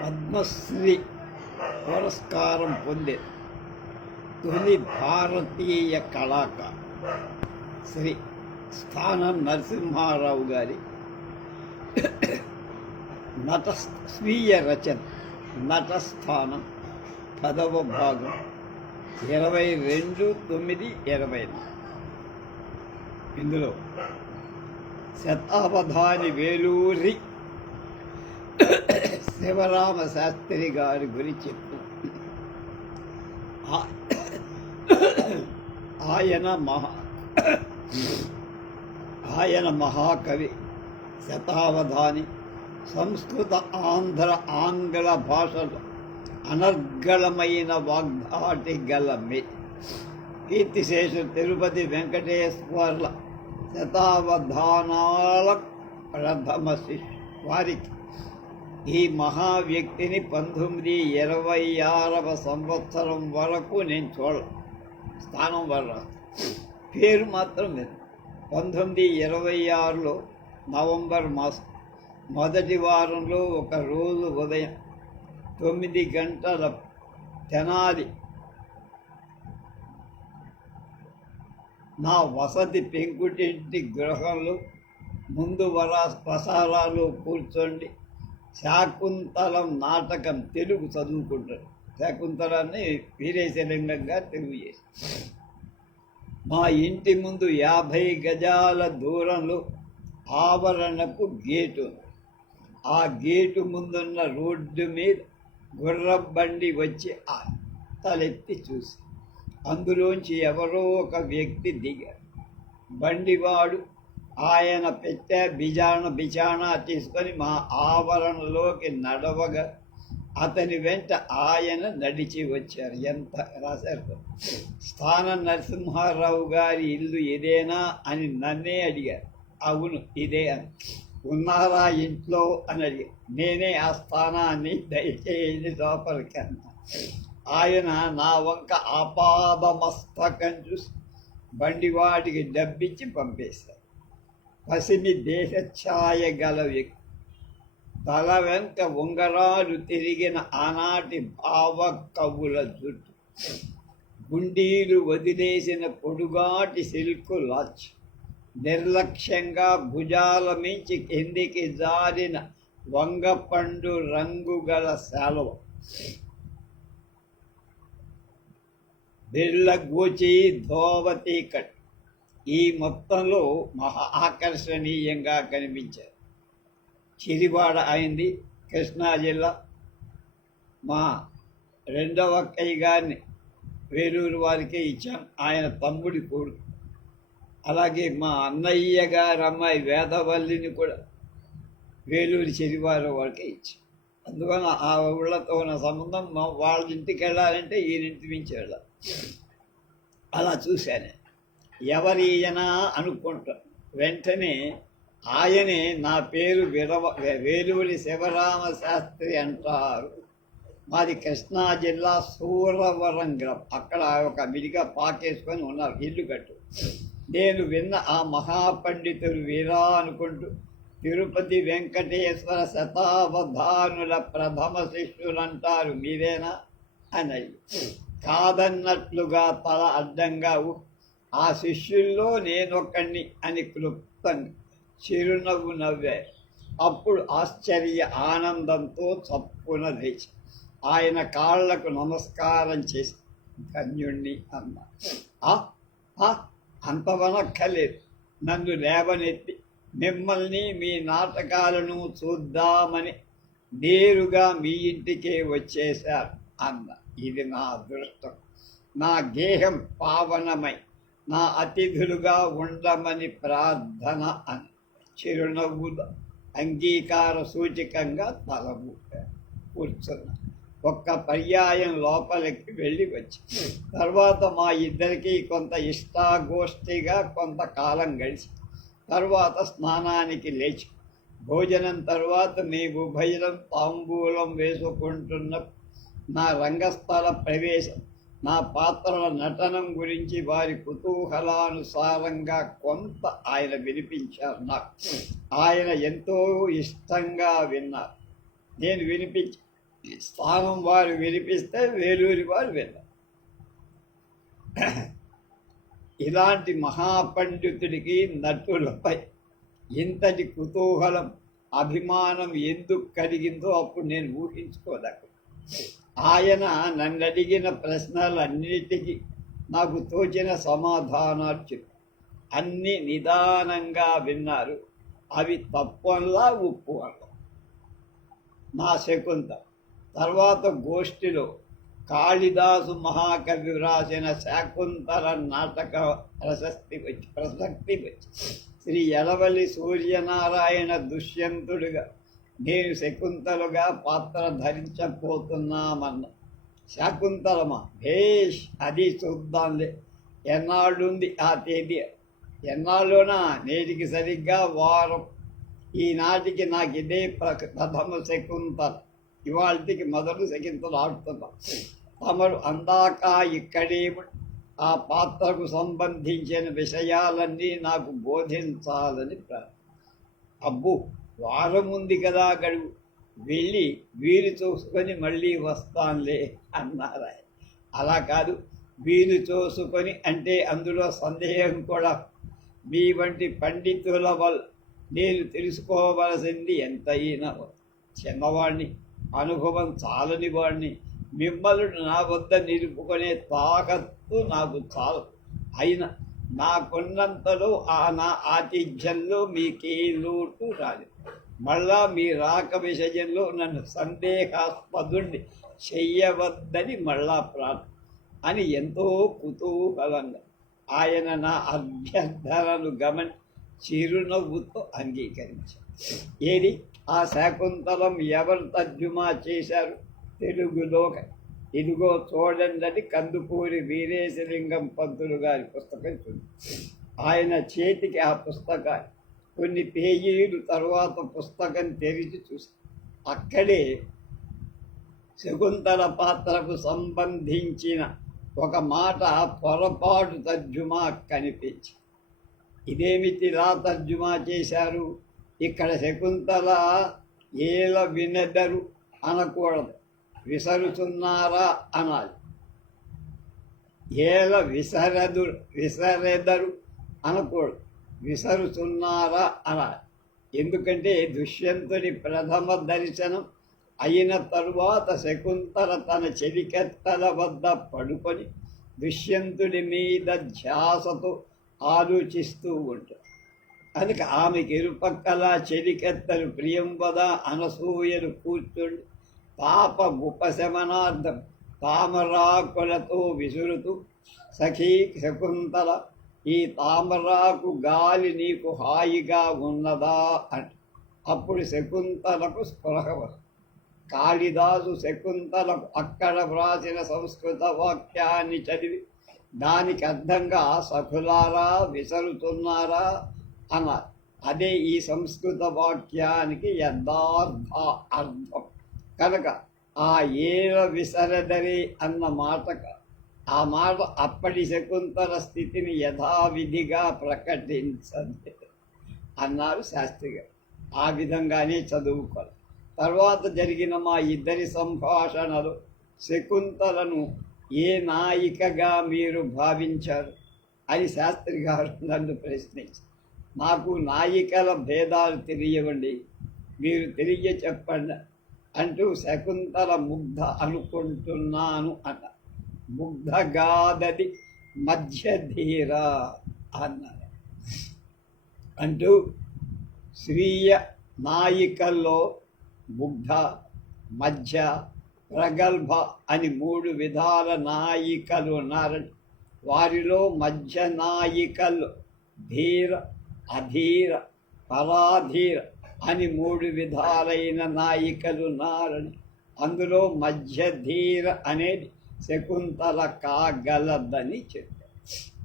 పద్మశ్రీ పురస్కారం పొందే తొలి భారతీయ కళాకారు శ్రీ స్థానం నరసింహారావు గారి స్వీయ రచన నటస్థానం 10వ భాగం 22/9/20. ఇందులో శతావధాని వేలూరి శివరామ శాస్త్రి గారి గురించి చెప్తూ ఆయన మహాకవి, శతావధాని, సంస్కృత ఆంగ్ల భాషలో అనర్గళమైన వాగ్ధాటి గల కీర్తిశేషు తిరుపతి వెంకటేశ్వర్ల శతావధానాల ప్రథమ వారికి ఈ మహావ్యక్తిని 1926వ సంవత్సరం వరకు నేను స్థానం వరకు పేరు మాత్రం లేదు. 1926లో నవంబర్ మాసం మొదటి వారంలో ఒక రోజు ఉదయం 9 గంటల తెనాలి నా వసతి పెంకుటింటి గృహంలో ముందు ప్రసారాలు కూర్చోండి శాకుంతలం నాటకం తెలుగు చదువుకుంటారు. శాకుంతలాన్ని వీరేశలింగం గారు తెలుగు చేసి మా ఇంటి ముందు 50 గజాల దూరంలో ఆవరణకు గేటు. ఆ గేటు ముందున్న రోడ్డు మీద గుర్రబండి వచ్చి తలెత్తి చూసి అందులోంచి ఎవరో ఒక వ్యక్తి దిగారు. బండివాడు ఆయన పెట్టే బిచాణా తీసుకొని మా ఆవరణలోకి నడవగా అతని వెంట ఆయన నడిచి వచ్చారు. ఎంత రాశారు! స్థానం నరసింహారావు గారి ఇల్లు ఇదేనా అని నన్నే అడిగారు. అవును ఇదే అని. ఉన్నారా ఇంట్లో అని అడిగారు. నేనే ఆ స్థానాన్ని దయచేసి లోపలికి అన్నా. ఆయన నా వంక ఆపాదమస్తకం చూసి బండివాడికి డబ్బిచ్చి పంపేశారు. పసిమి దేశఛాయ గల వ్యక్తి, తల వెంక ఉంగరాలు తిరిగిన ఆనాటి భావ కవుల జుట్టు, గుండీలు వదిలేసిన పొడుగాటి సిల్కు లాచ్, నిర్లక్ష్యంగా భుజాల మించి కిందికి జారిన వంగపండు రంగు గల శాలువ, బిళ్ళగూచి ధోవతి కట్ ఈ మొత్తంలో మహా ఆకర్షణీయంగా కనిపించారు. చిరివాడ అయింది కృష్ణా జిల్లా. మా రెండవ అక్కయ్య గారిని వేలూరు వారికే ఇచ్చాం. ఆయన తమ్ముడి కొడుకు. అలాగే మా అన్నయ్య గారి అమ్మాయి వేదవల్లిని కూడా వేలూరు చిరివారు వారికే ఇచ్చాం. అందువల్ల ఆ ఊళ్ళతో ఉన్న సంబంధం వాళ్ళ ఇంటికి వెళ్ళాలంటే ఈయనింటి నుంచి వెళ్ళాలి. అలా చూశాను. ఎవరీయనా అనుకుంటా వెంటనే ఆయనే నా పేరు వేలూరి శివరామ శాస్త్రి అంటారు. మాది కృష్ణా జిల్లా సూరవరం గ్రామం. అక్కడ ఒక విడిగా పాకేసుకొని ఉన్నారు, ఇల్లు కట్టు. నేను విన్న ఆ మహాపండితులు వీరా అనుకుంటూ తిరుపతి వెంకటేశ్వర శతావధానుల ప్రథమ శిష్యులంటారు మీరేనా అని కాదన్నట్లుగా తల అడ్డంగా ఆ శిష్యుల్లో నేనొక్కడిని అని క్లుప్తంగా చిరునవ్వు నవ్వారు. అప్పుడు ఆశ్చర్య ఆనందంతో చప్పున లేచి ఆయన కాళ్లకు నమస్కారం చేసి ధన్యుణ్ణి అన్నా. అంతవనక్కలేదు. నన్ను లేవనెత్తి మిమ్మల్ని మీ నాటకాలను చూద్దామని నేరుగా మీ ఇంటికే వచ్చేశారు అన్న. ఇది నా అదృష్టం. నా గేహం పావనమై నా అతిథులుగా ఉండమని ప్రార్థన అని చిరునవ్వుల అంగీకార సూచికంగా తల కూర్చున్నా. ఒక్క పర్యాయం లోపలికి వెళ్ళి వచ్చి తర్వాత మా ఇద్దరికీ కొంత ఇష్టాగోష్ఠిగా కొంతకాలం గడిచి తర్వాత స్నానానికి లేచి భోజనం తర్వాత మేము ఉభయం తాంబూలం వేసుకుంటున్న నా రంగస్థల ప్రవేశం నా పాత్రల నటనం గురించి వారి కుతూహలానుసారంగా కొంత ఆయన వినిపించారు. నాకు ఆయన ఎంతో ఇష్టంగా విన్నారు. నేను వినిపించి స్థానం వారు వినిపిస్తే వేలూరి వారు విన్నారు. ఇలాంటి మహాపండితుడికి నటులపై ఇంతటి కుతూహలం, అభిమానం ఎందుకు కలిగిందో అప్పుడు నేను ఊహించుకోదగ్గ. ఆయన నన్ను అడిగిన ప్రశ్నలన్నిటికీ నాకు తోచిన సమాధానాలు చెప్పారు. అన్నీ నిదానంగా విన్నారు. అవి తప్పల్లా ఉప్పు వల్ల. నా శకుంత తర్వాత గోష్ఠిలో కాళిదాసు మహాకవి వ్రాసిన శాకుంతల నాటక ప్రసక్తి వచ్చి శ్రీ యలవల్లి సూర్యనారాయణ దుష్యంతుడుగా నేను శకుంతలుగా పాత్ర ధరించబోతున్నామన్న. శాకుంతలమా, భేష్, అది చూద్దాంలే. ఎన్నాళ్ళుంది ఆ తేదీ? ఎన్నాళ్ళునా? నేటికి సరిగ్గా వారం. ఈనాటికి నాకు ఇదే ప్రథమ శకుంతల. ఇవాళకి మొదలు శకుంతలు ఆడుతున్నాం. తమరు అందాక ఇక్కడే ఆ పాత్రకు సంబంధించిన విషయాలన్నీ నాకు బోధించాలని అబ్బు, వారం ఉంది కదా, గడువు, వెళ్ళి వీలు చూసుకొని మళ్ళీ వస్తానులే అన్నారు ఆయన. అలా కాదు, వీలు చూసుకొని అంటే అందులో సందేహం కూడా. మీ వంటి పండితుల వల్ల నేను తెలుసుకోవలసింది ఎంతైనా. చిన్నవాడిని, అనుభవం చాలని వాడిని. మిమ్మల్ని నా వద్ద నిలుపుకునే తాకత్తు నాకు చాలు. అయినా నాకున్నంతలో నా ఆతిథ్యంలో మీకే లోటు రాదు. మళ్ళా మీ రాక విషయంలో నన్ను సందేహాస్పదుణ్ణి చెయ్యవద్దని మళ్ళా ప్రార్థన అని ఎంతో కుతూహలంగా ఆయన నా అభ్యర్థనను చిరునవ్వుతో అంగీకరించారు. ఏది ఆ శాకుంతలం ఎవరు తర్జుమా చేశారు తెలుగులో? ఇదిగో చూడండి, కందుకూరి వీరేశలింగం పంతులు గారి పుస్తకం చూడండి. ఆయన చేతికి ఆ పుస్తకాన్ని కొన్ని పేజీలు తర్వాత పుస్తకం తెరిచి చూసి అక్కడే శకుంతల పాత్రకు సంబంధించిన ఒక మాట పొరపాటు తర్జుమా కనిపించి, ఇదేమిటిలా తర్జుమా చేశారు? ఇక్కడ శకుంతల ఏల వినెదరు అనకూడదు, విసరుతున్నారా అనాలి. ఏల విసరెదరు అనకూడదు, విసరుతున్నారా అనాలి. ఎందుకంటే దుష్యంతుని ప్రథమ దర్శనం అయిన తరువాత శకుంతల తన చెలికత్తెల వద్ద పడుకొని దుష్యంతుడి మీద ధ్యాసతో ఆలోచిస్తూ ఉంటాడు. కనుక ఆమెకి ఇరుపక్కల చెలికత్తెలు ప్రియంవద అనసూయలు కూర్చుండి పాప ఉపశమనార్థం తామరాకులతో విసురుతూ, సఖీ శకుంతల, ఈ తామరాకు గాలి నీకు హాయిగా ఉన్నదా అంట. అప్పుడు శకుంతలకు స్పృహ వస్తుంది. కాళిదాసు శకుంతలకు అక్కడ వ్రాసిన సంస్కృత వాక్యాన్ని చదివి దానికి అర్థంగా సఖులారా విసరుతున్నారా అన్నారు. అదే ఈ సంస్కృత వాక్యానికి యథార్థ అర్థం. కనుక ఆ ఏల విసరదరే అన్న మాటకు ఆ మాట అప్పటి శకుంతల స్థితిని యథావిధిగా ప్రకటించండి అన్నారు శాస్త్రి గారు. ఆ విధంగానే చదువుకోవాలి. తర్వాత జరిగిన మా ఇద్దరి సంభాషణలు శకుంతలను ఏ నాయికగా మీరు భావించారు అని శాస్త్రి గారు నన్ను ప్రశ్నించారు. నాకు నాయికల భేదాలు తెలియవండి, మీరు తెలియ చెప్పండి అంటూ శకుంతల ముగ్ధ అనుకుంటున్నాను అన్న. ముగ్ధగాదది మధ్యధీర అన్నారు. అంటూ స్వీయ నాయికల్లో ముగ్ధ, మధ్య, ప్రగల్భ అని 3 విధాల నాయికలు ఉన్నారని. వారిలో మధ్య నాయికలు ధీర, అధీర, పరాధీర అని 3 విధాలైన నాయికలు ఉన్నారని. అందులో మధ్యధీర అనేది శకుంతల కాగలదని చెప్పారు.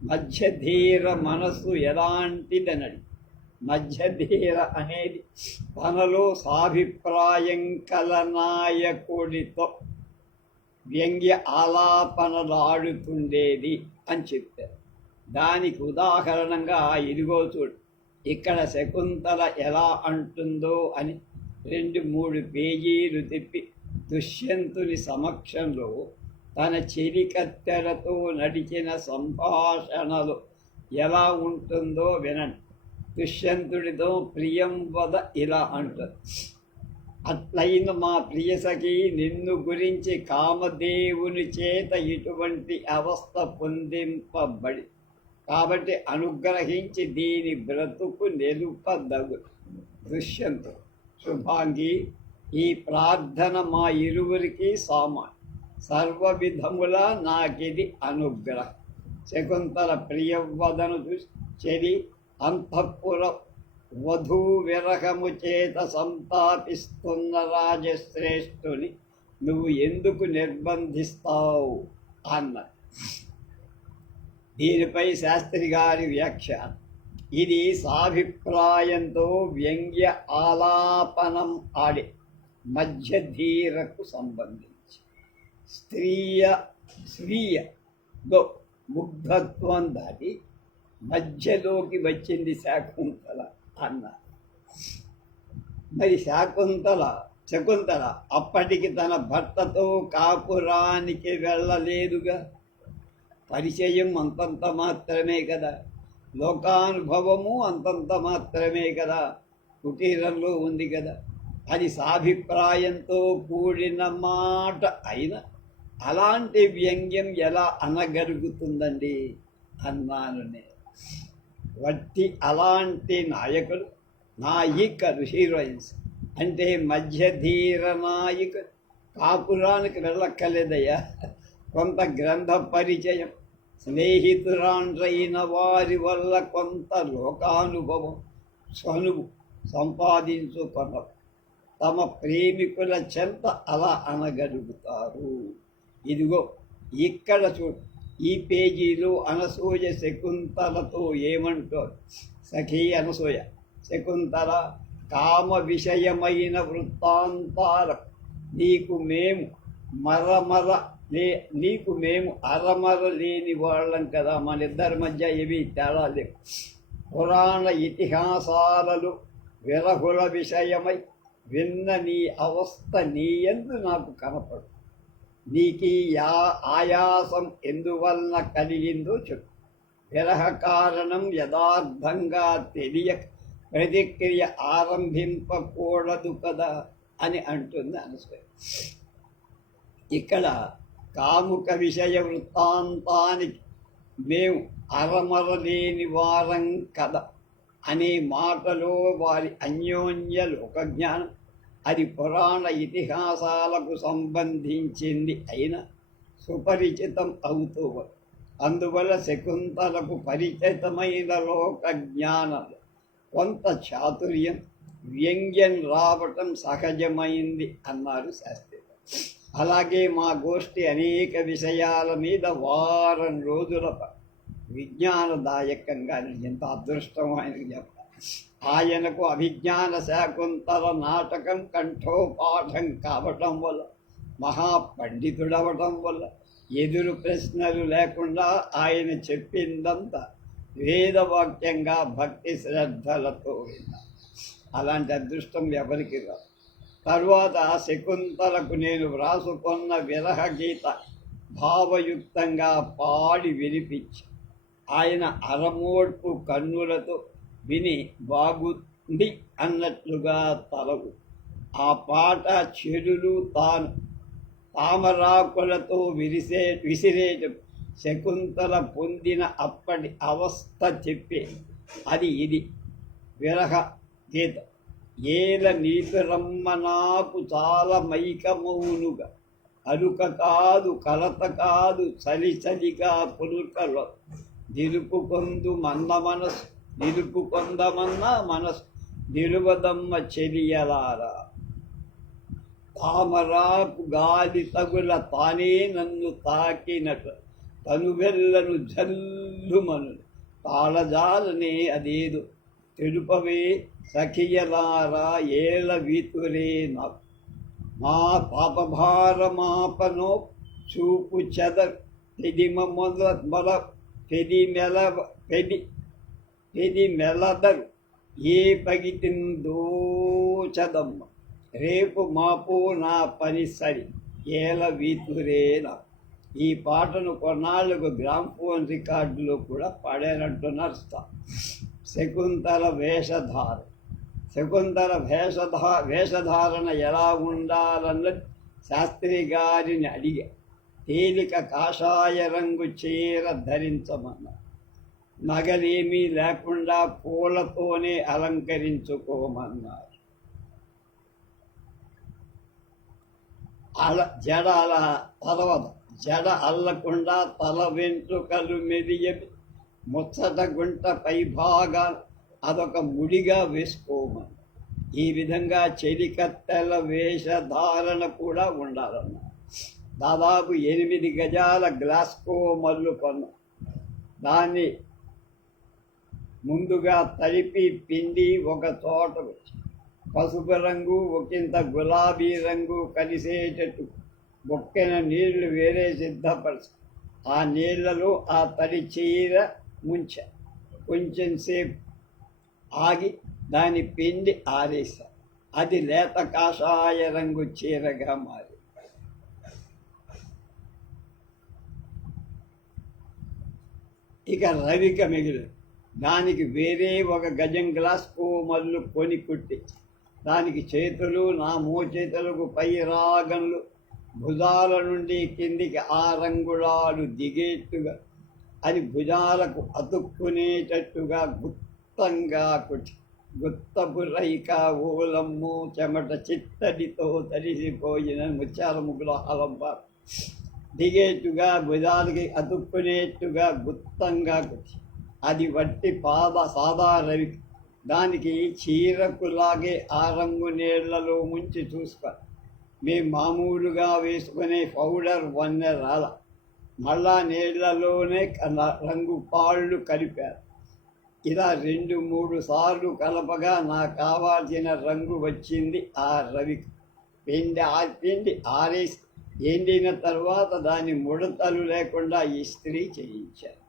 మధ్యధీర మనస్సు ఎలాంటిదనడి. మధ్యధీర అనేది తనలో సాభిప్రాయం కల నాయకుడితో వ్యంగ్య ఆలాపనలాడుతుండేది అని చెప్పారు. దానికి ఉదాహరణంగా ఇదిగో చూడు, ఇక్కడ శకుంతల ఎలా అంటుందో అని 2-3 పేజీలు తిప్పి దుష్యంతుని సమక్షంలో తన చెలికత్తెలతో నడిచిన సంభాషణలు ఎలా ఉంటుందో వినండి. దుష్యంతుడితో ప్రియం వద ఇలా అంటారు: అట్లయిన మా ప్రియసఖి, నిన్ను గురించి కామదేవుని చేత ఇటువంటి అవస్థ పొందింపబడి కాబట్టి అనుగ్రహించి దీని బ్రతుకు నిలుపదగు. దుష్యంతుడు: శుభాంగి, ఈ ప్రార్థన మా ఇరువురికి సామాన్యం. సర్వ విధములా నాకిది అనుగ్రహం. శకుంతల ప్రియవదను చూసి చెలి అంతఃపుర వధూ విరహము చేత సంతాపిస్తున్న రాజశ్రేష్ఠుని నువ్వు ఎందుకు నిర్బంధిస్తావు అన్న. దీనిపై శాస్త్రి గారి వ్యాఖ్యానం: ఇది సాభిప్రాయంతో వ్యంగ్య ఆలాపనం ఆడే మధ్యధీరకు సంబంధించి స్వీయలో ముగ్ధత్వం దాటి మధ్యలోకి వచ్చింది శకుంతల అన్నారు. మరి శకుంతల అప్పటికి తన భర్తతో కాపురానికి వెళ్ళలేదుగా. పరిచయం అంతంత మాత్రమే కదా, లోకానుభవము అంతంత మాత్రమే కదా, కుటీరంలో ఉంది కదా. అది సాభిప్రాయంతో కూడిన మాట అయినా అలాంటి వ్యంగ్యం ఎలా అనగలుగుతుందండి అన్నాను నేను. వట్టి అలాంటి నాయికలు హీరోయిన్స్ అంటే మధ్యధీర నాయికలు కాపురానికి వెళ్ళక్కర్లేదయ్యా. కొంత గ్రంథ పరిచయం, స్నేహితురాండ్రైన వారి వల్ల కొంత లోకానుభవం, చనువు సంపాదించుకొన తమ ప్రేమికుల చెంత అలా అనగలుగుతారు. ఇదిగో ఇక్కడ చూడు, ఈ పేజీలో అనసూయ శకుంతలతో ఏమంటారు. సఖీ అనసూయ, శకుంతల, కామ విషయమైన వృత్తాంతాలకు నీకు మేము అరమర లేని వాళ్ళం కదా. మన ఇద్దరి మధ్య ఏవి తేడా లేవు. పురాణ ఇతిహాసాలలో విరహుల విషయమై విన్న నీ అవస్థ నీ యందు నాకు కనపడు. నీకు ఆయాసం ఎందువలన కలిగిందో చెప్పు. విరహ కారణం యథార్థంగా తెలియక ప్రతిక్రియ ఆరంభింపకూడదు కదా అని అంటుంది అనసూయ. ఇక్కడ కాముక విషయ వృత్తాంతానికి మేము అరమరలేని వారం కదా అనే మాటలో వారి అన్యోన్య లోకజ్ఞానం, అది పురాణ ఇతిహాసాలకు సంబంధించింది అయినా సుపరిచితం అవుతూ అందువల్ల శకుంతలకు పరిచితమైన లోక జ్ఞానంలో కొంత చాతుర్యం, వ్యంగ్యం రావటం సహజమైంది అన్నారు శాస్త్రి. అలాగే మా గోష్ఠి అనేక విషయాల మీద వారం రోజుల విజ్ఞానదాయకంగా, ఎంత అదృష్టం ఆయనకు చెప్పాలి. ఆయనకు అభిజ్ఞాన శాకుంతల నాటకం కంఠోపాఠం కావటం వల్ల, మహాపండితుడవటం వల్ల ఎదురు ప్రశ్నలు లేకుండా ఆయన చెప్పిందంతా వేదవాక్యంగా భక్తి శ్రద్ధలతో విన్నారు. అలాంటి అదృష్టం ఎవరికి రాదు. తరువాత శకుంతలకు నేను వ్రాసుకున్న విరహ గీత భావయుక్తంగా పాడి వినిపించి ఆయన అరమోడ్పు కన్నులతో విని బాగుంది అన్నట్లుగా తలవు. ఆ పాట చెడులు తామరాకులతో విసిరేట శకుంతల పొందిన అప్పటి అవస్థ చెప్పే అది ఇది విరహ గీత. ఏల నీతురమ్మ నాకు చాలా మైకమౌనుగా, అలుక కాదు కలత కాదు చలిగా పులుకలో నిలుపుకొందమన్న మనసు నిలువదమ్మ చెలియలారా. తామరాకు గాలి తగుల తానే నన్ను తాకినట్టు తనువెల్లను జల్లుమను తాళజాలనే అదేదో తెలుపవే సఖియలారా ఏల వీతురే నాకు. మా పాపభారమాపనో చూపు చెదరు పెదిమ మొల పెది మెలదరు ఏ పగిటిందో చదమ్మ రేపు మాపు నా పని సరి ఏల వీతురేనా. ఈ పాటను కొన్నాళ్ళకు గ్రామ్ఫోన్ రికార్డులో కూడా పాడారంటున్నారు. శకుంతల వేషధారణ ఎలా ఉండాలన్నది శాస్త్రి గారిని అడిగా. తేలిక కాషాయ రంగు చీర ధరించమన్నారు. నగలేమీ లేకుండా పూలతోనే అలంకరించుకోమన్నారు. జడ అల్లకుండా తల వెంట్రుకలు మెదియవి ముచ్చట గుంట పైభాగా అదొక ముడిగా వేసుకోమని. ఈ విధంగా చెలికత్తెల వేషధారణ కూడా ఉండాలన్నారు. దాదాపు 8 గజాల గ్లాస్కో మల్లు కొన్నాం. దాన్ని ముందుగా తడిపి పిండి ఒక చోట వచ్చి పసుపు రంగు ఒకంత గులాబీ రంగు కలిసేటట్టు బొక్కెన నీళ్లు వేరే సిద్ధపరచు. ఆ నీళ్లలో ఆ తడి చీర ముంచ కొంచెం సేపు ఆగి దాని పిండి ఆరేశారు. అది లేత కాషాయ రంగు చీరగా మారి ఇక రవిక మిగిలి దానికి వేరే 1 గజం గ్లాస్కో మల్లు కొని కుట్టి దానికి చేతులు నా మోచేతులకు పై రాగంలు భుజాల నుండి కిందికి 6 అంగుళాలు దిగేట్టుగా అది భుజాలకు అతుక్కునేటట్టుగా గుత్తంగా కుట్టి గుత్తపు రైక ఓలమ్ము చెమట చిత్తడితో తడిసిపోయిన ముత్యాల ముగ్గుల హలంబారు దిగేట్టుగా భుజాలకి అతుక్కునేట్టుగా గుత్తంగా కుట్టి అది వట్టి సాదా రవి. దానికి చీరకులాగే 6 రంగు నీళ్లలో ముంచి చూసుకో. మేము మామూలుగా వేసుకునే పౌడర్ వన్నెరాల మళ్ళా నీళ్లలోనే రంగు పాళ్ళు కలిపారు. ఇలా 2-3 సార్లు కలపగా నాకు కావాల్సిన రంగు వచ్చింది. ఆ రవికి పిండి ఆరేసి ఎండిన తర్వాత దాన్ని ముడతలు లేకుండా ఇస్త్రీ చేయించారు.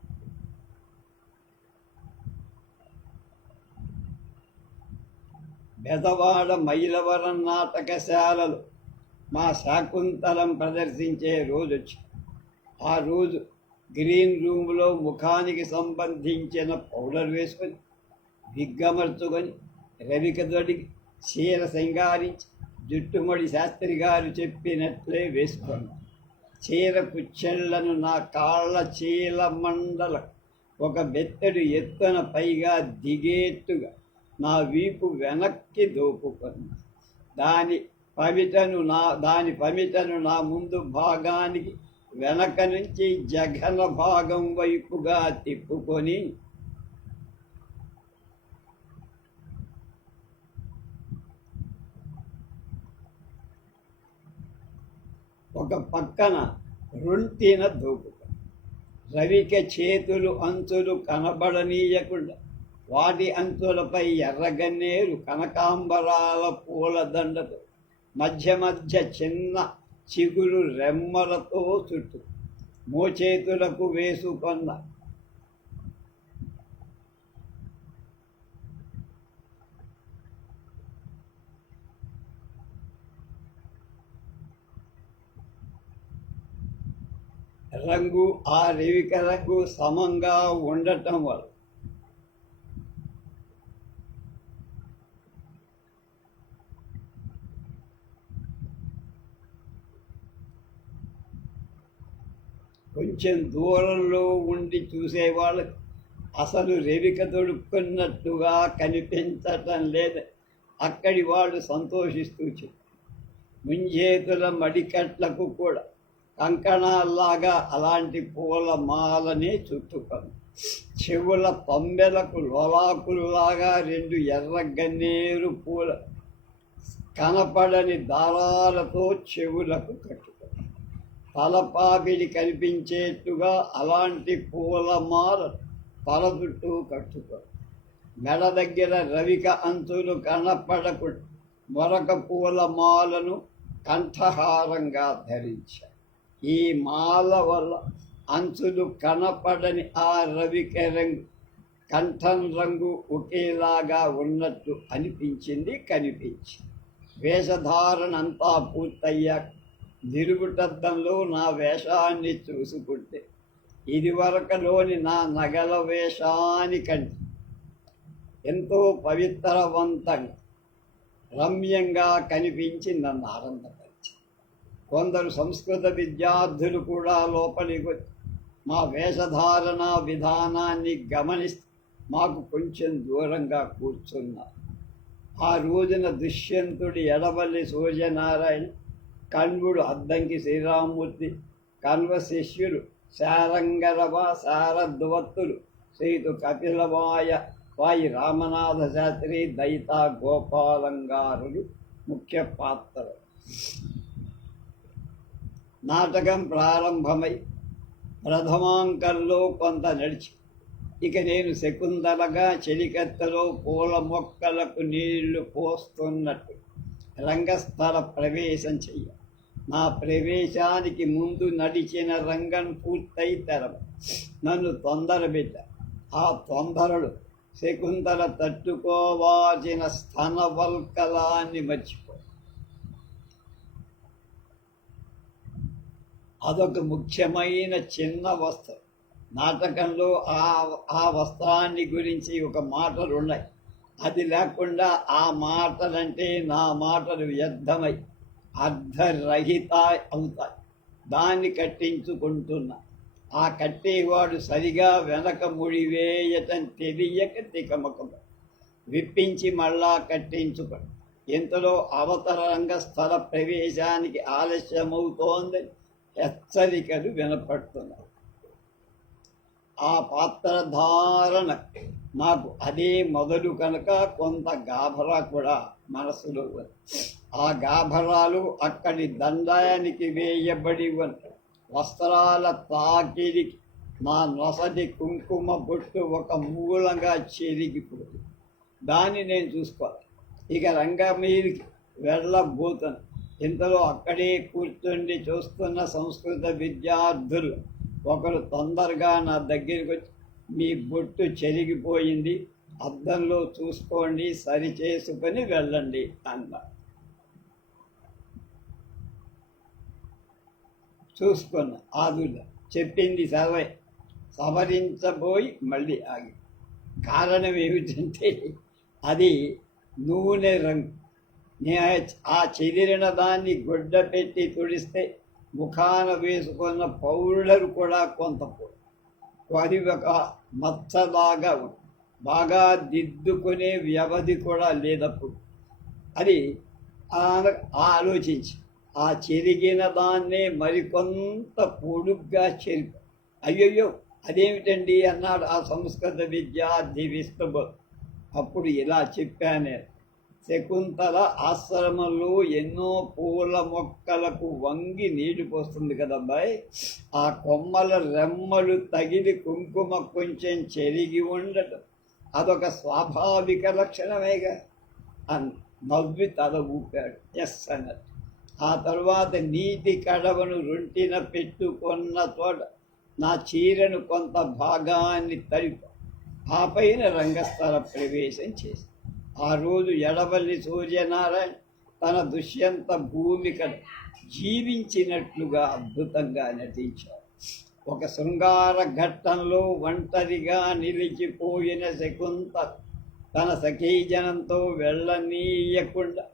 బెదవాడ మైలవరం నాటకశాలలు మా శాకుంతలం ప్రదర్శించే రోజు వచ్చి ఆ రోజు గ్రీన్ రూమ్లో ముఖానికి సంబంధించిన పౌడర్ వేసుకొని విగ్గమర్చుకొని రవిక దొడిగి చీర సింగారించి జుట్టుమడి శాస్త్రి గారు చెప్పినట్లే వేసుకున్నాను. చీర కుచ్చెళ్లను నా కాళ్ళ చీల మండల ఒక బెత్తడు ఎత్తున పైగా దిగేట్టుగా నా వీపు వెనక్కి దోపుకున్నా. దాని పమిటను నా ముందు భాగానికి వెనక నుంచి జఘన భాగం వైపుగా తిప్పుకొని ఒక పక్కన రొంటిన దూకుతాం. రవిక చేతులు అంచులు కనబడనీయకుండా వాటి అంచులపై ఎర్రగన్నేరు కనకాంబరాల పూలదండతో మధ్య చిన్న చిగురు రెమ్మలతో చుట్టూ మోచేతులకు వేసుకొన్న రంగు ఆ రవిక రంగు సమంగా ఉండటం వల్ల కొంచెం దూరంలో ఉండి చూసేవాళ్ళకి అసలు రవిక దొడుక్కున్నట్టుగా కనిపించటం లేదు. అక్కడి వాళ్ళు సంతోషిస్తూ ముంజేతుల మడికట్లకు కూడా కంకణాల్లాగా అలాంటి పూల మాలనే చుట్టుకొని చెవుల తొమ్మెలకు లోలాకుల్లాగా 2 ఎర్ర గన్నేరు పూల కనపడని దారాలతో చెవులకు కట్టుకొని తలపాపిడి కనిపించేట్టుగా అలాంటి పూలమాల తల చుట్టూ కట్టుకొని మెడ దగ్గర రవిక అంచులు కనపడకుండా మరొక పూలమాలను కంఠహారంగా ధరించారు. ఈ మాల వల్ల అంచులు కనపడని ఆ రవిక రంగు కంఠం రంగు ఒకేలాగా ఉన్నట్టు అనిపించింది, కనిపించింది. వేషధారణ అంతా పూర్తయ్యాక నిలువుటద్దంలో నా వేషాన్ని చూసుకుంటే ఇదివరకులోని నా నగల వేషానికంటే ఎంతో పవిత్రవంతంగా రమ్యంగా కనిపించి నన్ను ఆనందపరిచింది. కొందరు సంస్కృత విద్యార్థులు కూడా లోపలికి వచ్చి మా వేషధారణ విధానాన్ని గమనిస్తూ మాకు కొంచెం దూరంగా కూర్చున్నారు. ఆ రోజున దుష్యంతుడి ఎడవల్లి సూర్యనారాయణ, కణ్వుడు అద్దంకి శ్రీరామూర్తి, కణ్వ శిష్యులు శారంగరవ శారద్వత్తులు, శ్రీతు వాయి రామనాథ శాస్త్రి, దయిత గోపాలంగారులు ముఖ్య పాత్రలు. నాటకం ప్రారంభమై ప్రథమాంకంలో కొంత నడిచి ఇక నేను శకుంతలగా చెలికత్తెలో పూల మొక్కలకు నీళ్లు పోస్తున్నట్టు రంగస్థల ప్రవేశం చెయ్య. నా ప్రవేశానికి ముందు నడిచిన రంగం పూర్తయి తెరవ నన్ను తొందరబెట్ట. ఆ తొందరలు శకుంతల తట్టుకోవాల్సిన స్థనవల్కలాన్ని మర్చిపో. అదొక ముఖ్యమైన చిన్న వస్త్రం. నాటకంలో ఆ వస్త్రాన్ని గురించి ఒక మాటలు ఉన్నాయి. అది లేకుండా ఆ మాటలంటే నా మాటలు వ్యర్థమై అర్ధరహిత అవుతాయి. దాన్ని కట్టించుకుంటున్నా. ఆ కట్టేవాడు సరిగా వెనక ముడివేయటం తెలియక తికమకం విప్పించి మళ్ళా కట్టించుకో. ఇంతలో అవతల రంగస్థల ప్రవేశానికి ఆలస్యమవుతోందని హెచ్చరికలు వినపడుతున్నాయి. ఆ పాత్రధారణ నాకు అదే మొదలు కనుక కొంత గాభరా కూడా మనసులో ఉంది. ఆ గాభరాలు అక్కడి దండానికి వేయబడి ఉన్న వస్త్రాల తాకిడికి నా నొసటి కుంకుమ బొట్టు ఒక మూలంగా చెరిగిపోతుంది. దాన్ని నేను చూసుకోవాలి. ఇక రంగం మీదకి వెళ్ళబోతాను. ఇంతలో అక్కడే కూర్చుండి చూస్తున్న సంస్కృత విద్యార్థులు ఒకరు తొందరగా నా దగ్గరికి వచ్చి, మీ బొట్టు చెరిగిపోయింది, అద్దంలో చూసుకోండి, సరి చేసుకొని వెళ్ళండి అన్నారు. చూసుకున్నా. ఆదుర్య చెప్పింది సవరించబోయి మళ్ళీ ఆగి. కారణం ఏమిటంటే అది నూనె రంగు. ఆ చెదిరిన దాన్ని గుడ్డ పెట్టి తుడిస్తే ముఖాన వేసుకున్న పౌడర్ కూడా కొంత అది ఒక మచ్చలాగా బాగా దిద్దుకునే వ్యవధి కూడా లేదప్పుడు. అది ఆలోచించి ఆ చెరిగిన దాన్నే మరికొంత పొడుగ్గా చెరిపి, అయ్యయ్యో అదేమిటండి అన్నాడు ఆ సంస్కృత విద్యార్థి విష్ణుబు. అప్పుడు ఇలా చెప్పానే, శకుంతల ఆశ్రమంలో ఎన్నో పూల మొక్కలకు వంగి నీళ్లు పోస్తుంది కదబ్బాయి, ఆ కొమ్మల రెమ్మలు తగిలి కుంకుమ కొంచెం చెరిగి ఉండటం అదొక స్వాభావిక లక్షణమేగా అని నవ్వి తల ఊపాడు. ఎస్ అన్నట్టు. ఆ తరువాత నీటి కడవను రొంటిన పెట్టుకున్న చోట నా చీరను కొంత భాగాన్ని తడిపా. ఆ పైన రంగస్థల ప్రవేశం చేసి ఆ రోజు ఎడవల్లి సూర్యనారాయణ తన దుష్యంత భూమికను జీవించినట్లుగా అద్భుతంగా నటించాడు. ఒక శృంగార ఘట్టంలో ఒంటరిగా నిలిచిపోయిన శకుంతల తన సఖీజనంతో వెళ్ళనీయకుండా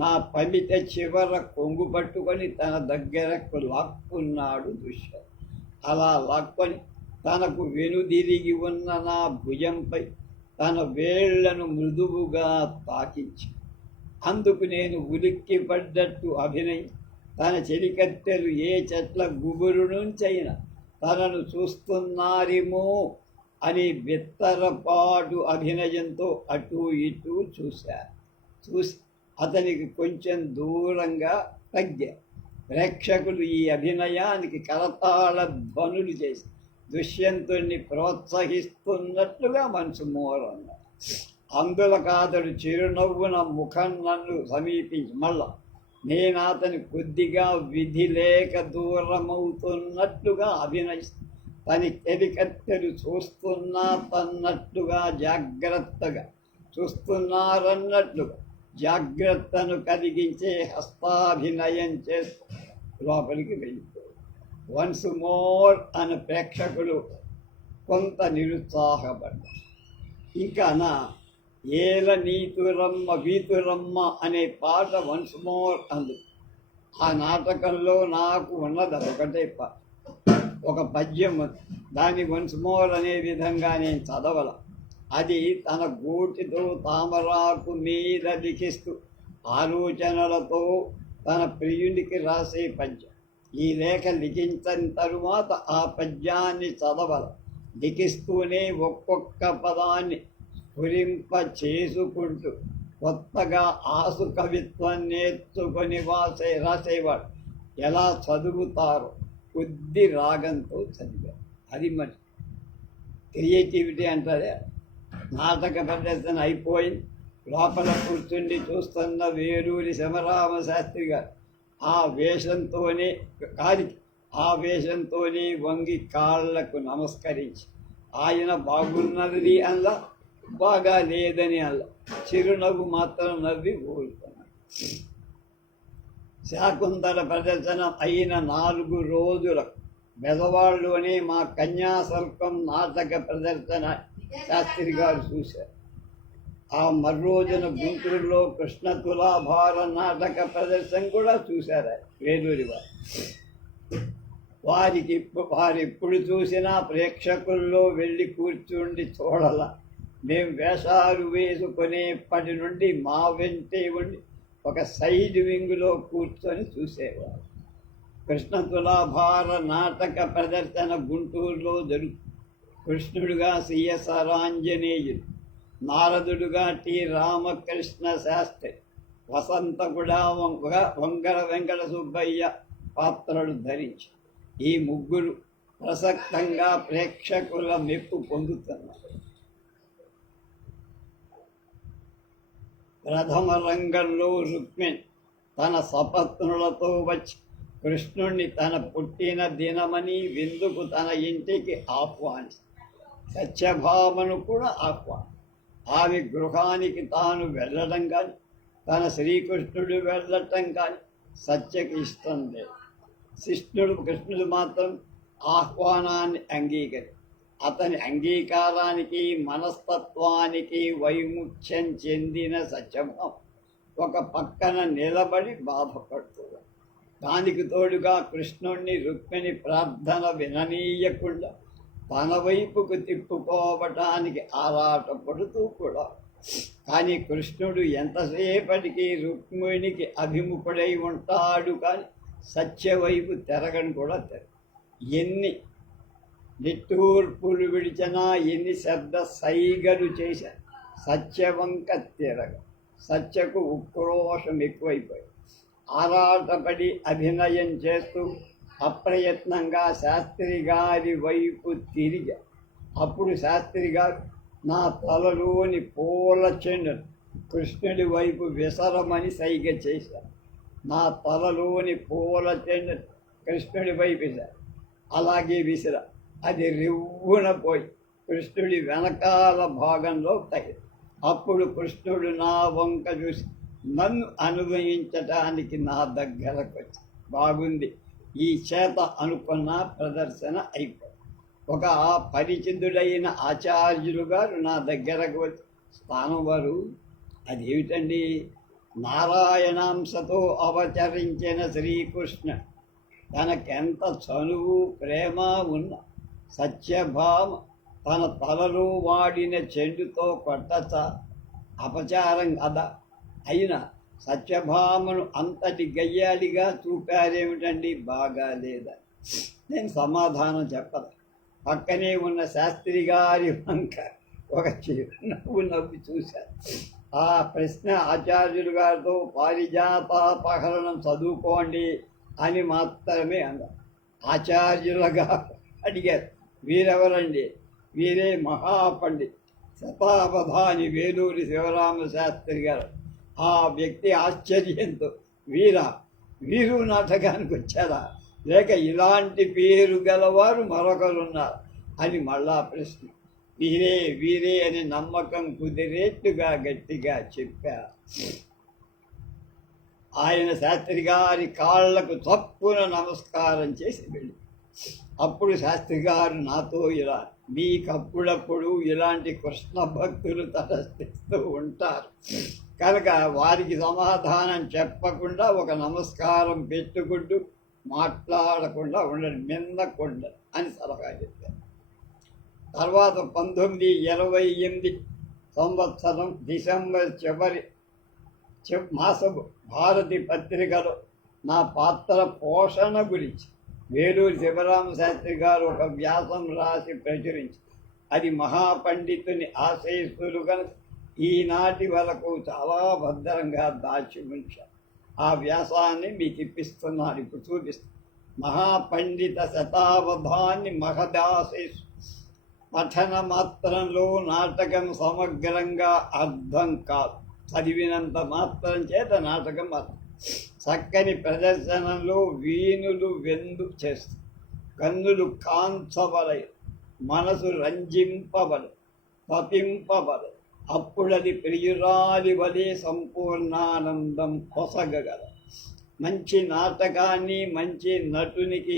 నా పమిట చివర కొంగు పట్టుకొని తన దగ్గరకు లాక్కున్నాడు దుష్యంతుడు. అలా లాక్కొని తనకు వెనుదిరిగి ఉన్న నా భుజంపై తన వేళ్లను మృదువుగా తాకించి, అందుకు నేను ఉలిక్కి పడ్డట్టు అభినయి తన చెలికత్తెలు ఏ చెట్ల గుబురు నుంచైనా తనను చూస్తున్నారేమో అని బిత్తరపాటు అభినయంతో అటూ ఇటూ చూసి అతనికి కొంచెం దూరంగా తగ్గా. ప్రేక్షకులు ఈ అభినయానికి కరతాళ ధ్వనులు చేసి దుష్యంతుణ్ణి ప్రోత్సహిస్తున్నట్లుగా మనసు మోరన్నారు. అందులో కాదడు చిరునవ్వున ముఖం నన్ను సమీపించి మళ్ళా నేను అతని కొద్దిగా విధి లేక దూరమవుతున్నట్టుగా తని చెలికత్తెలు చూస్తున్నా తన్నట్టుగా జాగ్రత్తగా చూస్తున్నారన్నట్లుగా జాగ్రత్తను కలిగించే హస్తాభినయం చేస్తూ లోపలికి వెళ్ళిపోయి వన్స్ మోర్ అని ప్రేక్షకులు కొంత నిరుత్సాహపడ్డారు. ఇంకా నా ఏల నీతురమ్మ వీతురమ్మ అనే పాట వన్స్ మోర్ అందు. ఆ నాటకంలో నాకు ఉన్నది ఒకటే ఒక పద్యం, దాన్ని వన్స్ మోర్ అనే విధంగా నేను చదవల. అది తన గూటితో తామరాకు మీద లిఖిస్తూ ఆలోచనలతో తన ప్రియునికి రాసే పద్యం. ఈ లేఖ లిఖించిన తరువాత ఆ పద్యాన్ని చదవల. లిఖిస్తూనే ఒక్కొక్క పదాన్ని స్ఫురింప చేసుకుంటూ కొత్తగా ఆసు కవిత్వం నేర్చుకొని రాసేవాడు. ఎలా చదువుతారో కొద్ది రాగంతో చదివారు. అది మరి క్రియేటివిటీ అంటారే. నాటక ప్రదర్శన అయిపోయింది. లోపల కూర్చుండి చూస్తున్న వేలూరి శివరామ శాస్త్రి గారు ఆ వేషంతోనే వంగి కాళ్లకు నమస్కరించి ఆయన బాగున్నది అల్లా, బాగా లేదని అల్లా, చిరునవ్వు మాత్రం నవ్వి ఊరుకున్నాడు. శాకుంతల ప్రదర్శన అయిన 4 రోజులకు బెదవాడలోనే మా కన్యాశల్కం నాటక ప్రదర్శన శాస్త్రి గారు చూశారు. ఆ మర్రోజున గుంటూరులో కృష్ణ తులాభార నాటక ప్రదర్శన కూడా చూశారు వేలూరి వారు. వారెప్పుడు చూసినా ప్రేక్షకుల్లో వెళ్ళి కూర్చుండి చూడాల. మేము వేషాలు వేసుకునేప్పటి నుండి మా వెంటే ఉండి ఒక సైడ్ వింగులో కూర్చొని చూసేవారు. కృష్ణ తులాభార నాటక ప్రదర్శన గుంటూరులో జరుగుతుంది. కృష్ణుడుగా సిఎస్ఆర్ ఆంజనేయులు, నారదుడుగా టి రామకృష్ణ శాస్త్రి, వసంతకుడా వంగర వెంకట సుబ్బయ్య పాత్రలు ధరించి ఈ ముగ్గురు ప్రసక్తంగా ప్రేక్షకుల మెప్పు పొందుతున్నారు. ప్రథమ రంగంలో రుక్మిణి తన సపత్నులతో వచ్చి కృష్ణుణ్ణి తన పుట్టిన దినమని విందుకు తన ఇంటికి ఆహ్వానించి సత్యభామను కూడా ఆహ్వానం. ఆమె గృహానికి తాను వెళ్ళడం కానీ తన శ్రీకృష్ణుడు వెళ్ళటం కానీ సత్యకి ఇష్టం లేదు. కృష్ణుడు మాత్రం ఆహ్వానాన్ని అంగీకరి. అతని అంగీకారానికి మనస్తత్వానికి వైముఖ్యం చెందిన సత్యభామ ఒక పక్కన నిలబడి బాధపడుతుంది. దానికి తోడుగా కృష్ణుణ్ణి రుక్మిణి ప్రార్థన విననీయకుండా తన వైపుకు తిప్పుకోవటానికి ఆరాటపడుతూ కూడా. కానీ కృష్ణుడు ఎంతసేపటికి రుక్మిణికి అభిముఖుడై ఉంటాడు, కానీ సత్యవైపు తిరగని కూడా ఎన్ని నిట్టూర్పులు విడిచినా, ఎన్ని శబ్ద సైగలు చేశా సత్యవంక తిరగ. సత్యకు ఉక్రోషం ఎక్కువైపోయి ఆరాటపడి అభినయం చేస్తూ అప్రయత్నంగా శాస్త్రి గారి వైపు తిరిగా. అప్పుడు శాస్త్రి గారు నా తలలోని పూల చెండును కృష్ణుడి వైపు విసరమని సైగ చేశారు. నా తలలోని పూల చెండును కృష్ణుడి వైపు విసిరా. అలాగే విసిరా. అది రివ్వున పోయి కృష్ణుడి వెనకాల భాగంలో తగిలి. అప్పుడు కృష్ణుడు నా వంక చూసి నన్ను అనుభవించటానికి నా దగ్గరకు వచ్చి బాగుంది ఈ చేత అనుకున్న ప్రదర్శన అయిపోయింది. ఒక పరిచితుడైన ఆచార్యులు గారు నా దగ్గరకు వచ్చి స్థానం వారు అదేమిటండి, నారాయణాంశతో అవతరించిన శ్రీకృష్ణ తనకెంత చనువు ప్రేమ ఉన్న సత్యభామ తన తలలో వాడిన చెండుతో కొట్టచ్చా, అపచారం కదా. అయినా సత్యభామను అంతటి గయ్యాడిగా చూపారేమిటండి, బాగా లేదా? నేను సమాధానం చెప్పదు. పక్కనే ఉన్న శాస్త్రి గారి వంక ఒక చిరునవ్వు నవ్వి చూశాను. ఆ ప్రశ్న ఆచార్యులు గారితో పారిజాతాపహరణం చదువుకోండి అని మాత్రమే అన్నారు. ఆచార్యులుగా అడిగారు, వీరెవరండి? వీరే మహాపండిత్ శతావధాని వేలూరి శివరామ శాస్త్రి గారు. ఆ వ్యక్తి ఆశ్చర్యంతో వీరు నాటకానికి వచ్చారా, లేక ఇలాంటి పేరు గలవారు మరొకరున్నారు అని మళ్ళా ప్రశ్న. వీరే అని నమ్మకం కుదిరేట్టుగా గట్టిగా చెప్పారు. ఆయన శాస్త్రి గారి కాళ్లకు తప్పున నమస్కారం చేసి వెళ్ళి, అప్పుడు శాస్త్రి గారు నాతో ఇలా, మీకప్పుడప్పుడు ఇలాంటి కృష్ణ భక్తులు తటస్థిస్తూ ఉంటారు కనుక వారికి సమాధానం చెప్పకుండా ఒక నమస్కారం పెట్టుకుంటూ మాట్లాడకుండా ఉండండి, మిన్నకుండా అని సలహా చెప్పారు. తర్వాత 1928 సంవత్సరం డిసెంబర్ చివరి మాసపు భారతి పత్రికలో నా పాత్ర పోషణ గురించి వేలూరి శివరామ శాస్త్రి గారు ఒక వ్యాసం రాసి ప్రచురించి, అది మహాపండితుని ఆశయస్సులు కనుక ఈనాటి వరకు చాలా భద్రంగా దాచి ఉంచారు. ఆ వ్యాసాన్ని మీకు ఇప్పిస్తున్నాను, ఇప్పుడు చూపిస్తాను. మహాపండిత శతావధాన్ని మహదాశయస్సు. పఠన మాత్రంలో నాటకం సమగ్రంగా అర్థం కాదు, చదివినంత మాత్రం చేత నాటకం అర్థం. చక్కని ప్రదర్శనలో వీణులు వెందు చేస్తాయి, కన్నులు కాంచబలై, మనసు రంజింపబడు, తపింపబడు. అప్పుడది ప్రియురాలి వలె సంపూర్ణానందం పొసగగల. మంచి నాటకాన్ని మంచి నటునికి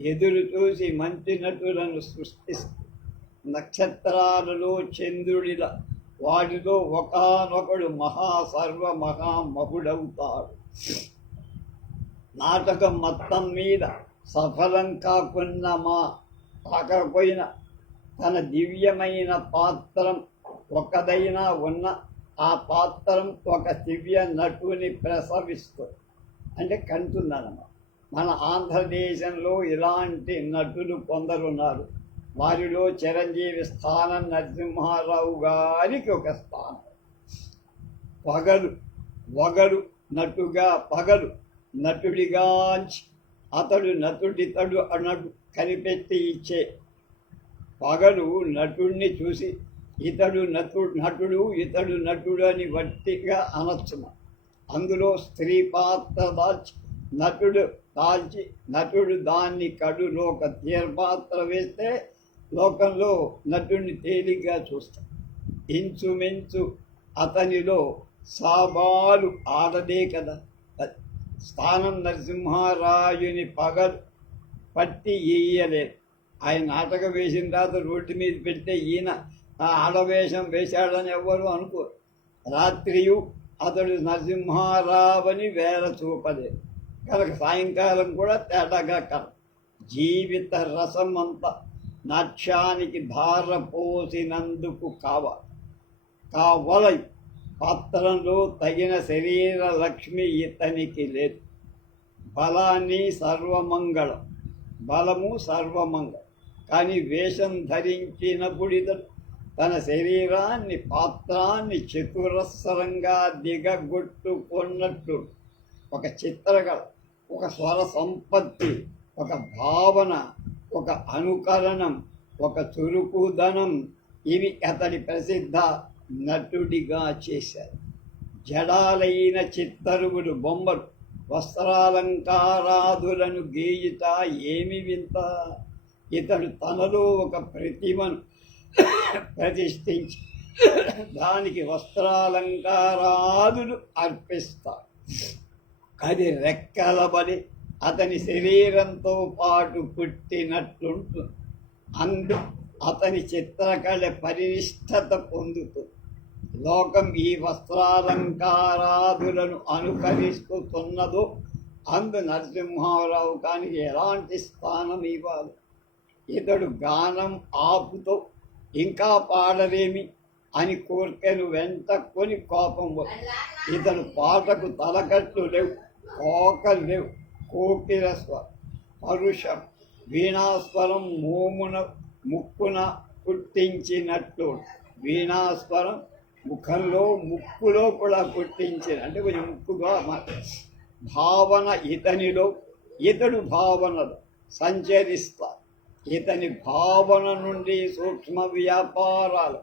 ఎదురు చూసి మంచి నటులను సృష్టిస్తుంది. నక్షత్రాలలో చంద్రుడిలా వాటిలో ఒకానొకడు మహామహుడవుతాడు. నాటకం మొత్తం మీద సఫలం కాకపోయినా తన దివ్యమైన పాత్రం ఒకదైనా ఉన్న ఆ పాత్రం ఒక దివ్య నటుని ప్రసవిస్తుంది, అంటే కంటుందన్నమాట. మన ఆంధ్రదేశంలో ఇలాంటి నటులు కొందరున్నారు. వారిలో చిరంజీవి స్థానం నరసింహారావు గారికి ఒక స్థానం. పగలు నటుడిగాంచి అతడు నటుడితడు అన్నట్టు కనిపెట్టి ఇచ్చే పగలు నటుడిని చూసి ఇతడు నటుడు అని వట్టిగా అనొచ్చును. అందులో స్త్రీ పాత్ర నటుడు దాన్ని కడులోక తీర్పాత్ర వేస్తే లోకంలో నటుడిని తేలిగ్గా చూస్తాం. ఇంచుమించు అతనిలో సాబాలు ఆడదే కదా. స్థానం నరసింహారాయుని పగలు పట్టి ఇయ్యలేదు. ఆయన నాటకం వేసిన తర్వాత రోడ్డు మీద పెడితే ఈయన ఆడవేషం వేశాడని ఎవ్వరూ అనుకోరు. రాత్రియు అతడు నరసింహారావుని వేల చూపలేదు కనుక సాయంకాలం కూడా తేటగా జీవిత రసం అంతా నాట్యానికి ధార పోసినందుకు కావలై పాత్రంలో తగిన శరీర లక్ష్మి ఇతనికి లేదు. బలము సర్వమంగళం కానీ వేషం ధరించినప్పుడితడు తన శరీరాన్ని పాత్రాన్ని చతురస్రంగా దిగగొట్టుకున్నట్టు ఒక చిత్రకళ, ఒక స్వర సంపత్తి, ఒక భావన, ఒక అనుకరణం, ఒక చురుకుదనం ఇవి అతడి ప్రసిద్ధ నటుడిగా చేశారు. జడాలైన చిత్తరుగులు బొమ్మలు వస్త్రాలంకారాదులను గీయుట ఏమి వింత. ఇతడు తనలో ఒక ప్రతిమను ప్రతిష్ఠించి దానికి వస్త్రాలంకారాదులు అర్పిస్తాడు. అది రెక్కలబడి అతని శరీరంతో పాటు పుట్టినట్లుంటుంది. అతని చిత్రకళ పరినిష్టత పొందుతుంది. లోకం ఈ వస్త్రాలంకారాదులను అనుకరిస్తున్నదో అందు నరసింహారావు కానీ ఎలాంటి స్థానం ఇవ్వాలి. ఇతడు గానం ఆపుతో ఇంకా పాడలేమి అని కోర్కెలు వెంటకొని కోపం. ఇతడు పాటకు తలకట్లు లేవు, కోకలు లేవు. కోకిలస్వరం, పరుషం, వీణాస్వరం ముక్కున పుట్టించినట్లు. వీణాస్వరం ముక్కులో కూడా పుట్టించిన, అంటే కొంచెం ముక్కుగా భావన ఇతడు భావనలో సంచరిస్తారు. ఇతని భావన నుండి సూక్ష్మ వ్యాపారాలు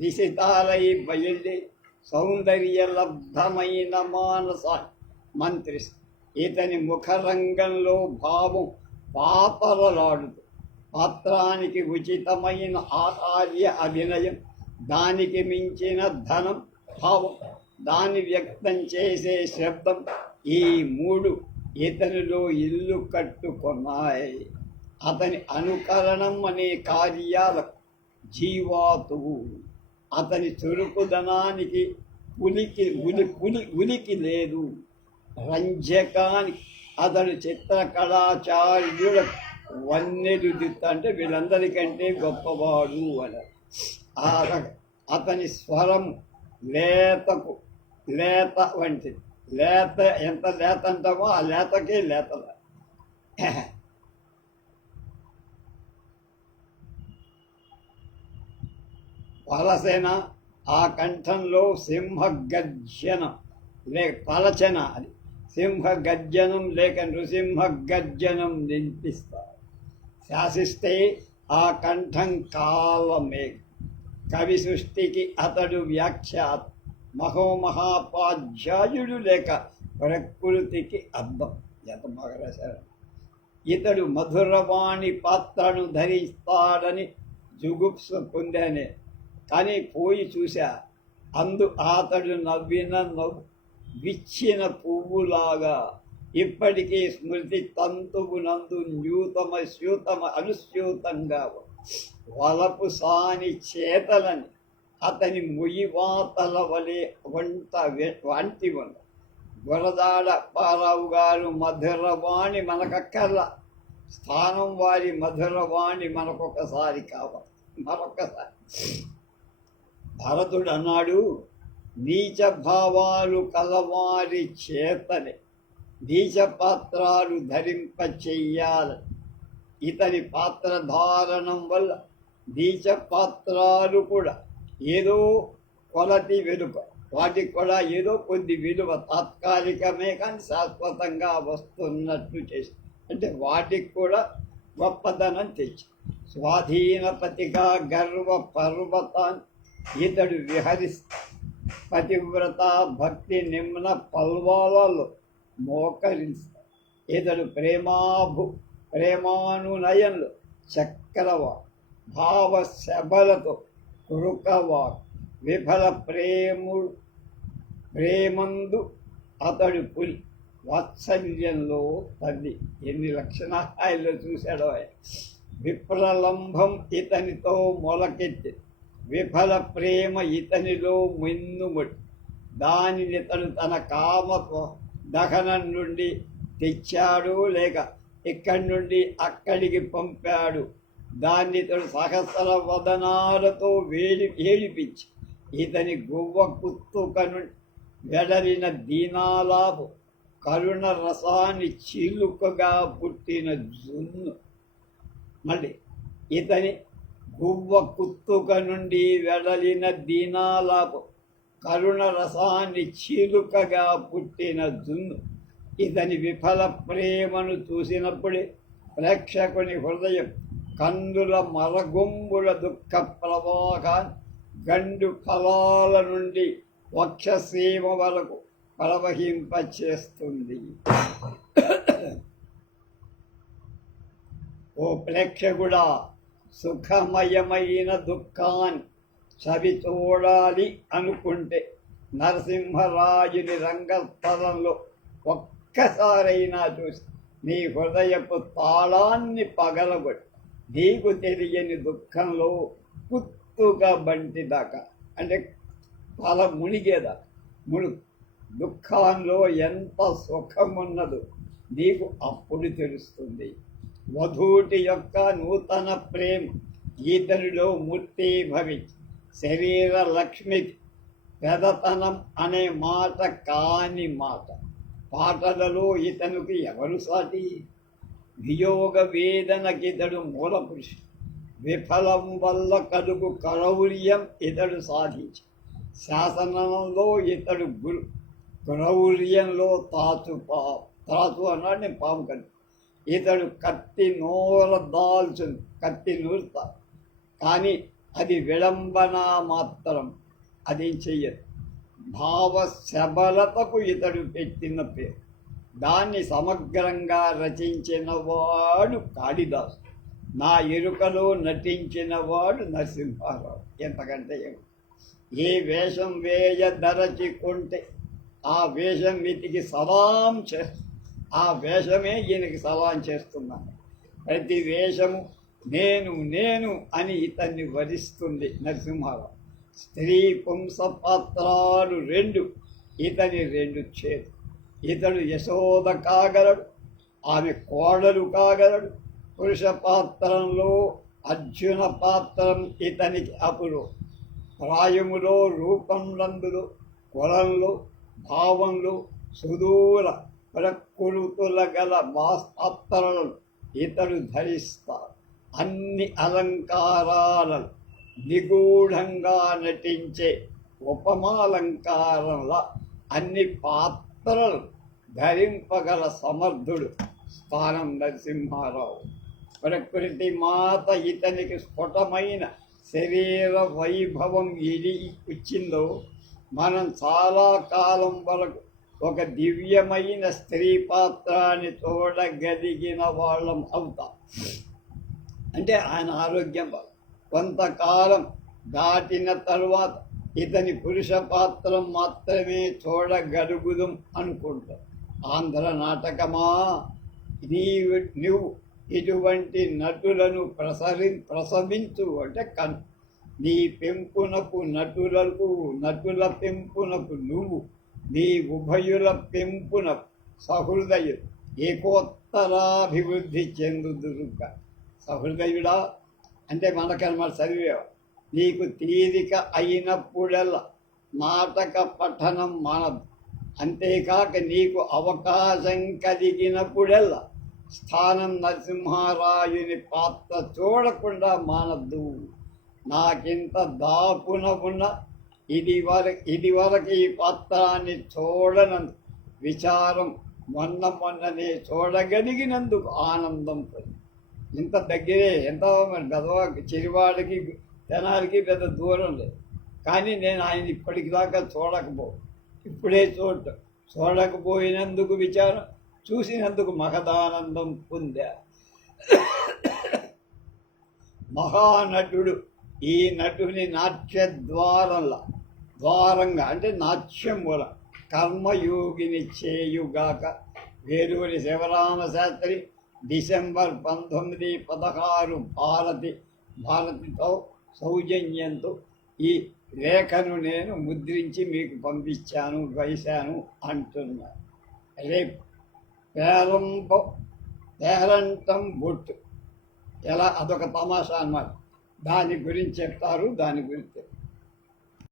దిశితాలై బయలుదేరి సౌందర్యలబ్ధమైన మానసాన్ని మంత్రిస్తూ ఇతని ముఖరంగంలో భావం పాపలలాడుతూ పాత్రానికి ఉచితమైన ఆచార్య అభినయం, దానికి మించిన ధనం భావం, దాన్ని వ్యక్తం చేసే శబ్దం, ఈ మూడు ఇతనిలో ఇల్లు కట్టుకున్నాయి. అతని అనుకరణం అనే కార్యాలకు జీవాతువు. అతని చురుకుదనానికి ఉనికి లేదు. రంజకానికి అతడు చిత్రకళాచార్యుడు వన్నెలు దిత్త, అంటే వీళ్ళందరికంటే గొప్పవాడు అని. అతని స్వరం లేతకు లేత వంటిది. లేత ఎంత లేత అంటామో ఆ లేతకే లేతల. పలసేన ఆ కంఠంలో సింహగర్జనం లేక పలచన, అది సింహగర్జనం లేక నృసింహగర్జనం వినిపిస్తారు. శాసిస్తే ఆ కంఠం కాలమే. కవి సృష్టికి అతడు వ్యాఖ్యాత, మహోమహాపాధ్యాయుడు లేక ప్రకృతికి అర్థం. ఎంత బాగా రాశారు. ఇతడు మధురవాణి పాత్రను ధరిస్తాడని జుగుప్స పొందానే, కానీ పోయి చూశా. అతడు నవ్విన నవ్వు విచ్చిన పువ్వులాగా ఇప్పటికీ స్మృతి తంతువునందు అనుస్యూతంగా వలపు సాని చేతలని అతని ముయివాతల వలె వంటి ఉన్న గురదాడ అప్పారావు గారు మధురవాణి మనకక్కర్లా, స్థానం వారి మధురవాణి మనకొకసారి కావాలి. మరొకసారి భరతుడు అన్నాడు, నీచ భావాలు కలవారి చేతనే నీచ పాత్రాలు ధరింప చెయ్యాలని. ఇతని పాత్రధారణం వల్ల నీచ పాత్రాలు కూడా ఏదో కొలతి విలువ, వాటికి కూడా ఏదో కొద్ది విలువ తాత్కాలికమే కానీ శాశ్వతంగా వస్తున్నట్లు చేసి, అంటే వాటికి కూడా గొప్పదనం తెచ్చి స్వాధీనపతిగా గర్వ పర్వతాన్ని ఇతడు విహరిస్తా పతివ్రత భక్తి నిమ్న పల్వాలలో మోకరిస్తా. ఇతడు ప్రేమానునయంలో చక్రవా, భావ శబలతో కురుకవా, విఫల ప్రేమందు అతడు పులి, వాత్సల్యంలో తల్లి. ఎన్ని లక్షణాల్లో చూశాడో. విప్రలంభం ఇతనితో మొలకెత్తి, విఫల ప్రేమ ఇతనిలో మిన్నుముడి. దానిని ఇతడు తన కామ దహనం నుండి తెచ్చాడు లేక ఇక్కడి నుండి అక్కడికి పంపాడు. దాన్ని ఇతడు సహస్ర వదనాలతో ఏడిపించి ఇతని గువ్వ కుత్తుక నుండి వెడలిన దీనాలాపు కరుణ రసాన్ని చిలుకగా పుట్టిన జున్ను. మళ్ళీ ఇతని గువ్వ కుత్తుక నుండి వెడలిన దీనాలాపు కరుణ రసాన్ని చిలుకగా పుట్టిన జున్ను. ఇతని విఫల ప్రేమను చూసినప్పుడే ప్రేక్షకుని హృదయం కందుల మరగుంబుల దుఃఖ ప్రవాహాన్ని గండు ఫలాల నుండి వక్షసీమ వరకు ప్రవహింపచేస్తుంది. ఓ ప్రేక్షకుడా, సుఖమయమైన దుఃఖాన్ని చవి చూడాలి అనుకుంటే నరసింహరాజుని రంగస్థలంలో ఒక్కసారైనా చూసి నీ హృదయపు తాళాన్ని పగలగొట్టి నీకు తెలియని దుఃఖంలో కుత్తుగా బంటిదాకా, అంటే తల మునిగేదాకా దుఃఖంలో ఎంత సుఖమున్నదో నీకు అప్పుడు తెలుస్తుంది. వధూటి యొక్క నూతన ప్రేమ ఇతనిలో మూర్తీభవించి శరీర లక్ష్మికి పెదతనం అనే మాట కాని మాట. పాటలలో ఇతనికి ఎవరు సాటి? వియోగ వేదనకితడు మూల పురుషుడు. విఫలం వల్ల కలుగు క్రౌర్యం ఇతడు సాధించి శాసనంలో ఇతడు గురు, క్రౌర్యంలో తాచు అన్నాడు. నేను పాము కను. ఇతడు కత్తి నూరుతా, కానీ అది విడంబన మాత్రం, అదేం చెయ్యదు. భావ శబలతకు ఇతడు పెట్టిన పేరు. దాన్ని సమగ్రంగా రచించిన వాడు కాళిదాసు. నా ఎరుకలో నటించిన వాడు నరసింహారావు. ఎంతకంటే ఏ వేషం వేయదరచుకుంటే ఆ వేషం వీటికి సలాం చేస్తుంది. ఆ వేషమే ఈయనకి సలాం చేస్తున్నాను. ప్రతి వేషము నేను నేను అని ఇతన్ని వరిస్తుంది నరసింహారావు. స్త్రీ పుంస పాత్రాలు రెండు, ఇతని రెండు చేతులు. ఇతడు యశోద కాగలడు, ఆమె కోడలు కాగలడు. పురుష పాత్రంలో అర్జున పాత్రం ఇతనికి అప్పుడు ప్రాయములో, రూపంలందులో, కులంలో, భావంలో సుదూర ప్రకృతుల గల పాత్రలను ఇతడు ధరిస్తాడు. అన్ని అలంకారాలను నిగూఢంగా నటించే ఉపమాలంకారంలా అన్ని పాత్రలు ధరింపగల సమర్థుడు స్థానం నరసింహారావు. ప్రకృతి మాత ఇతనికి స్ఫుటమైన శరీర వైభవం ఇది ఇచ్చిందో మనం చాలా కాలం వరకు ఒక దివ్యమైన స్త్రీ పాత్రాన్ని చూడగలిగిన వాళ్ళం అవుతాం. అంటే ఆయన ఆరోగ్యం కొంతకాలం దాటిన తరువాత ఇతని పురుష పాత్రం మాత్రమే చూడగలుగుదాం అనుకుంటాం. ఆంధ్ర నాటకమా, నువ్వు ఇటువంటి నటులను ప్రసవించు అంటే నీ పెంపునకు నటుల పెంపునకు నువ్వు, నీ ఉభయుల పెంపునకు సహృదయుడు ఏకోత్తరాభివృద్ధి చెందుదురుగా. సహృదయుడా అంటే మనకన్నమాట చదివేవా. నీకు తీరిక అయినప్పుడల్లా నాటక పఠనం మానదు. అంతేకాక నీకు అవకాశం కలిగినప్పుడల్లా స్థానం నరసింహారాయుని పాత్ర చూడకుండా మానద్దు. నాకింత దాపున ఉన్న ఇదివరకు ఈ పాత్రాన్ని చూడనందు విచారం మొన్ననే చూడగలిగినందుకు ఆనందం పొంది. ఇంత దగ్గరే, ఎంత మరి గదవాకి చిరివాడికి తెనాలికి పెద్ద దూరం లేదు. కానీ నేను ఆయన ఇప్పటికి దాకా ఇప్పుడే చూడకపోయినందుకు విచారం, చూసినందుకు మహదానందం పొందా. మహానటుడు ఈ నటుని ద్వారంగా అంటే నాట్యం మూల కర్మయోగిని చేయుగాక. వేలూరి శివరామశాస్త్రి డిసెంబర్ 1916 భారతితో సౌజన్యంతో ఈ లేఖను నేను ముద్రించి మీకు వేశాను అంటున్నాను. రేపు పేరంటం బొట్టు ఎలా, అదొక తమాషా అన్నమాట. దాని గురించి చెప్తారు. దాని గురించి